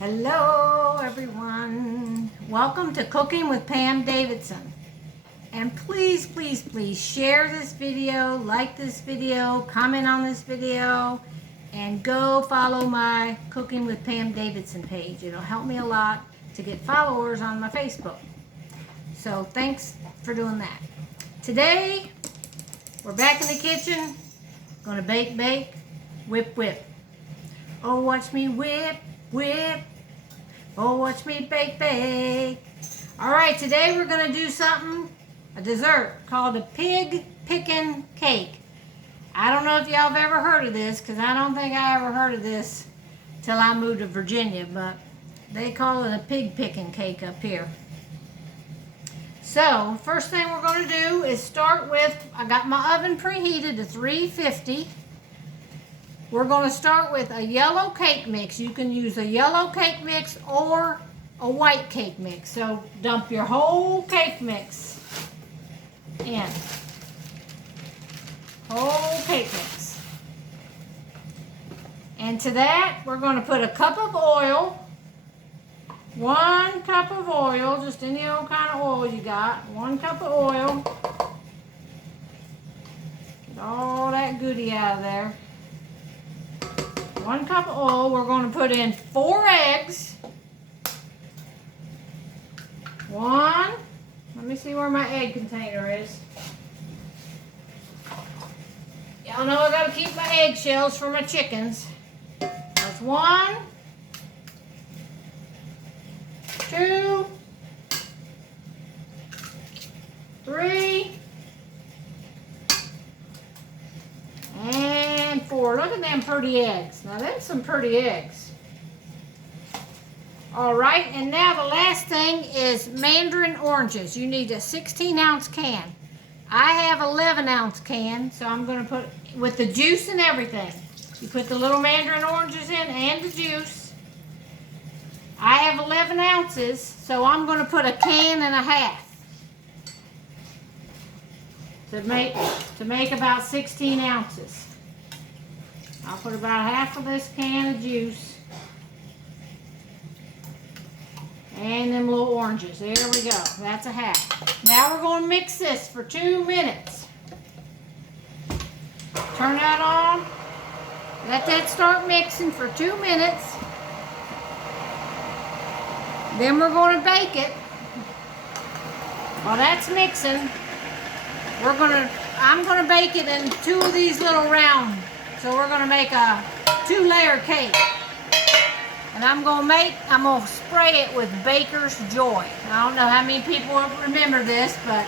Hello everyone, welcome to Cooking with Pam Davidson, and please share this video, like this video, comment on this video, and go follow my Cooking with Pam Davidson page. It'll help me a lot to get followers on my Facebook, so thanks for doing that. Today we're back in the kitchen, gonna bake, whip. Oh, watch me whip. Oh, watch me bake. All right, today we're gonna do a dessert called a Pickin Cake. I don't know if y'all have ever heard of this, because I don't think I ever heard of this till I moved to Virginia, but they call it a pickin' cake up here. So, first thing we're gonna do is start with, I got my oven preheated to 350. We're going to start with a yellow cake mix. You can use a yellow cake mix or a white cake mix. So dump your whole cake mix in. Whole cake mix. And to that, we're going to put a cup of oil. 1 cup of oil, just any old kind of oil you got. 1 cup of oil. Get all that goodie out of there. 1 cup of oil. We're going to put in 4 eggs. 1. Let me see where my egg container is. Y'all know I got to keep my eggshells for my chickens. That's 1, 2, 3, and 4. Look at them pretty eggs. Now that's some pretty eggs. Alright, and now the last thing is mandarin oranges. You need a 16-ounce can. I have 11-ounce can, so I'm going to put, with the juice and everything. You put the little mandarin oranges in and the juice. I have 11 ounces, so I'm going to put a can and a half. To make about 16 ounces. I'll put about half of this can of juice. And them little oranges. There we go. That's a half. Now we're going to mix this for 2 minutes. Turn that on. Let that start mixing for 2 minutes. Then we're going to bake it. While that's mixing, I'm gonna bake it in 2 of these little round. So we're gonna make a 2-layer cake. And I'm gonna spray it with Baker's Joy. I don't know how many people remember this, but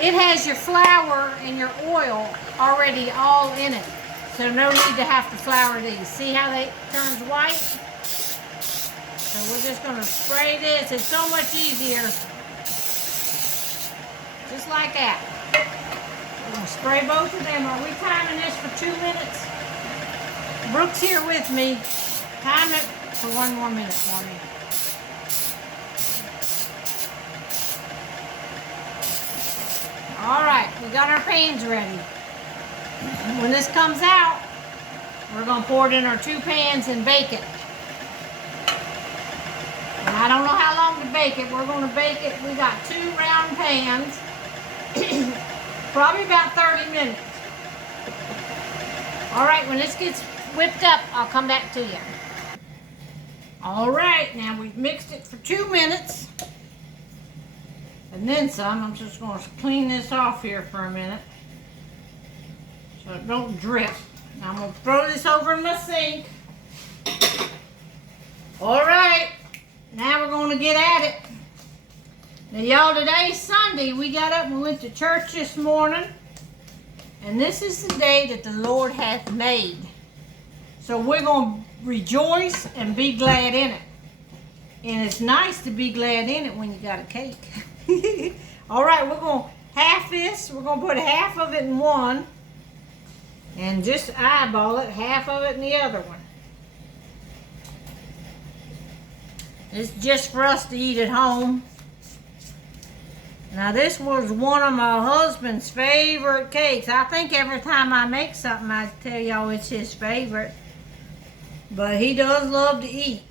it has your flour and your oil already all in it. So no need to have to flour these. See how they turns white? So we're just gonna spray this. It's so much easier. Just like that. We're going to spray both of them. Are we timing this for 2 minutes? Brooke's here with me. Time it for 1 more minute for me. Alright, we got our pans ready. When this comes out, we're going to pour it in our 2 pans and bake it. And I don't know how long to bake it. We're going to bake it. We got 2 round pans. Probably about 30 minutes. Alright, when this gets whipped up, I'll come back to you. Alright, now we've mixed it for 2 minutes. And then some. I'm just going to clean this off here for a minute, so it don't drip. Now I'm going to throw this over in my sink. Alright, now we're going to get at it. Now y'all, today's Sunday. We got up and went to church this morning. And this is the day that the Lord hath made. So we're going to rejoice and be glad in it. And it's nice to be glad in it when you got a cake. Alright, we're going to half this. We're going to put half of it in one. And just eyeball it, half of it in the other one. It's just for us to eat at home. Now this was one of my husband's favorite cakes. I think every time I make something I tell y'all it's his favorite. But he does love to eat.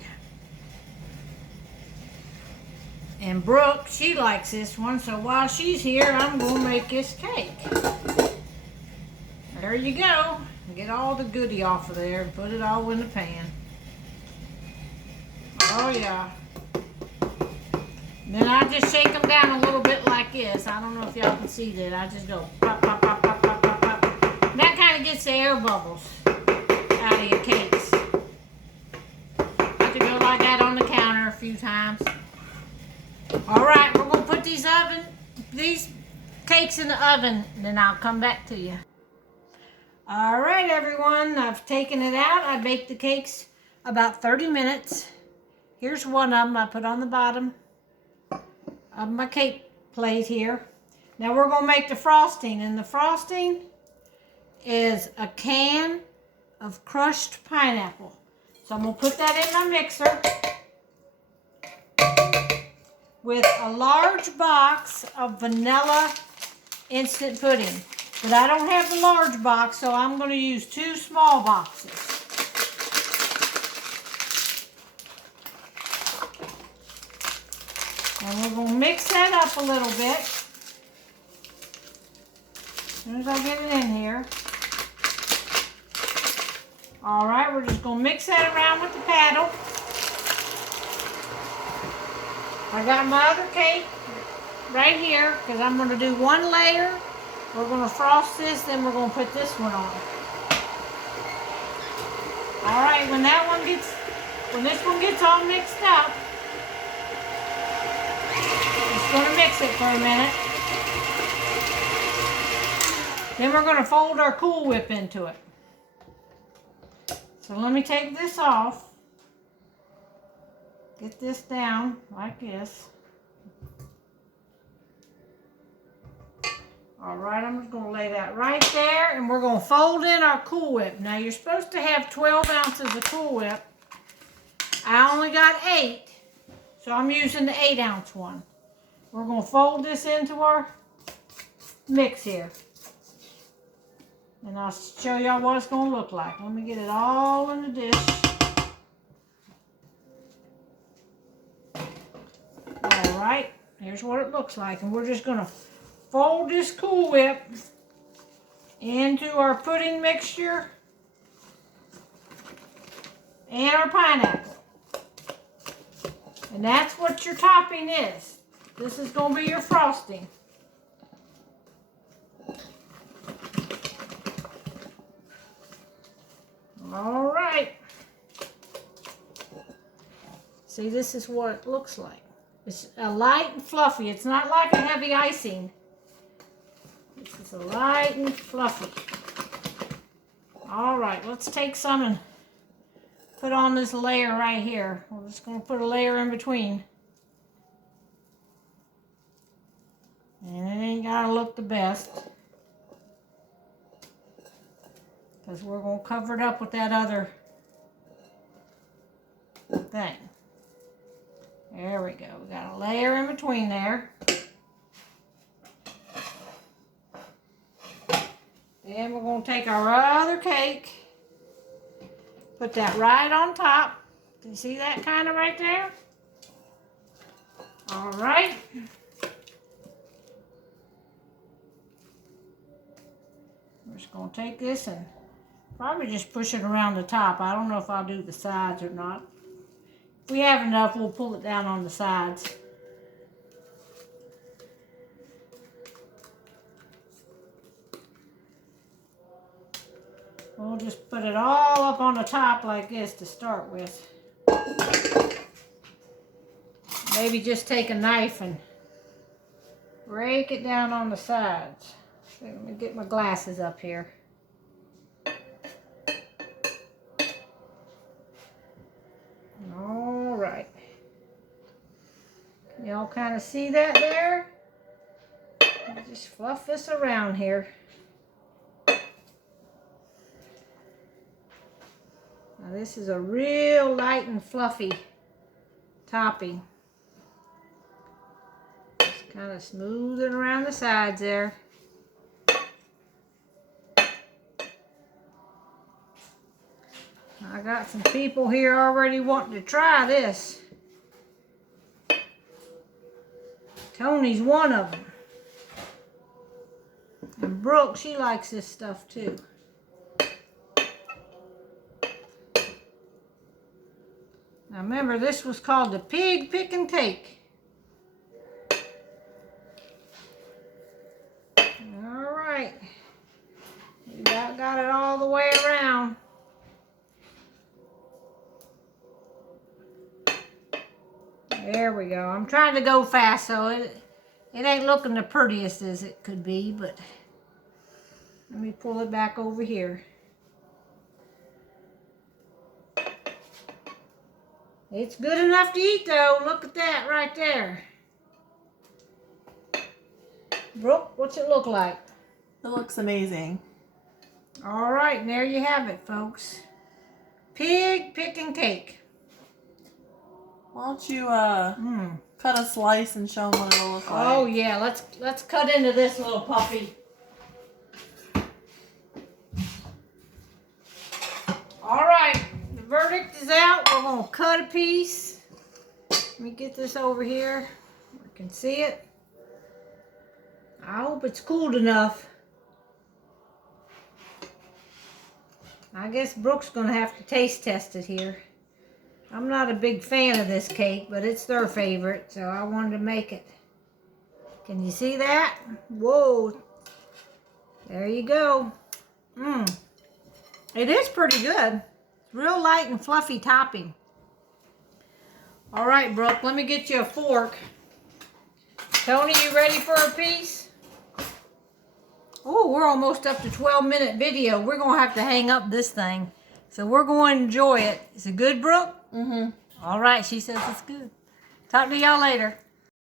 And Brooke, she likes this one, so while she's here, I'm going to make this cake. There you go. Get all the goodie off of there and put it all in the pan. Oh yeah. Then I just shake them down a little bit like this. I don't know if y'all can see that. I just go pop, pop, pop, pop, pop, pop, pop. And that kind of gets the air bubbles out of your cakes. Have to go like that on the counter a few times. All right, we're going to put these cakes in the oven, and then I'll come back to you. All right, everyone, I've taken it out. I baked the cakes about 30 minutes. Here's one of them I put on the bottom of my cake plate here. Now we're going to make the frosting, and the frosting is a can of crushed pineapple. So I'm going to put that in my mixer with a large box of vanilla instant pudding. But I don't have the large box, so I'm going to use 2 small boxes. And we're going to mix that up a little bit. As soon as I get it in here. All right, we're just going to mix that around with the paddle. I got my other cake right here because I'm going to do 1 layer. We're going to frost this, then we're going to put this one on. All right, when this one gets all mixed up, just going to mix it for a minute. Then we're going to fold our Cool Whip into it. So let me take this off. Get this down like this. All right, I'm just going to lay that right there, and we're going to fold in our Cool Whip. Now, you're supposed to have 12 ounces of Cool Whip. I only got 8, so I'm using the 8-ounce one. We're going to fold this into our mix here. And I'll show y'all what it's going to look like. Let me get it all in the dish. All right, here's what it looks like. And we're just going to fold this Cool Whip into our pudding mixture and our pineapple. And that's what your topping is. This is going to be your frosting. All right. See, this is what it looks like. It's a light and fluffy. It's not like a heavy icing. This is a light and fluffy. All right, let's take some and put on this layer right here. We're just going to put a layer in between. And it ain't got to look the best, because we're going to cover it up with that other thing. There we go. We got a layer in between there. Then we're going to take our other cake, put that right on top. Can you see that kind of right there? All right. We're just going to take this and probably just push it around the top. I don't know if I'll do the sides or not. If we have enough, we'll pull it down on the sides. We'll just put it all up on the top like this to start with. Maybe just take a knife and rake it down on the sides. Let me get my glasses up here. All right. Y'all kind of see that there? Just fluff this around here. Now this is a real light and fluffy topping. Just kind of smooth it around the sides there. I got some people here already wanting to try this. Tony's one of them. And Brooke, she likes this stuff too. Now remember, this was called the Pickin Cake. All right. We got it all the way around. There we go. I'm trying to go fast, so it ain't looking the prettiest as it could be, but let me pull it back over here. It's good enough to eat, though. Look at that right there. Brooke, what's it look like? It looks amazing. All right, and there you have it, folks. Pickin Cake. Why don't you cut a slice and show them what it'll look like? Oh yeah, let's cut into this little puppy. All right, the verdict is out. We're gonna cut a piece. Let me get this over here. We can see it. I hope it's cooled enough. I guess Brooke's gonna have to taste test it here. I'm not a big fan of this cake, but it's their favorite, so I wanted to make it. Can you see that? Whoa. There you go. It is pretty good. It's real light and fluffy topping. All right, Brooke, let me get you a fork. Tony, you ready for a piece? Oh, we're almost up to 12-minute video. We're going to have to hang up this thing. So we're going to enjoy it. Is it good, Brooke? Mm-hmm. All right, she says it's good. Talk to y'all later.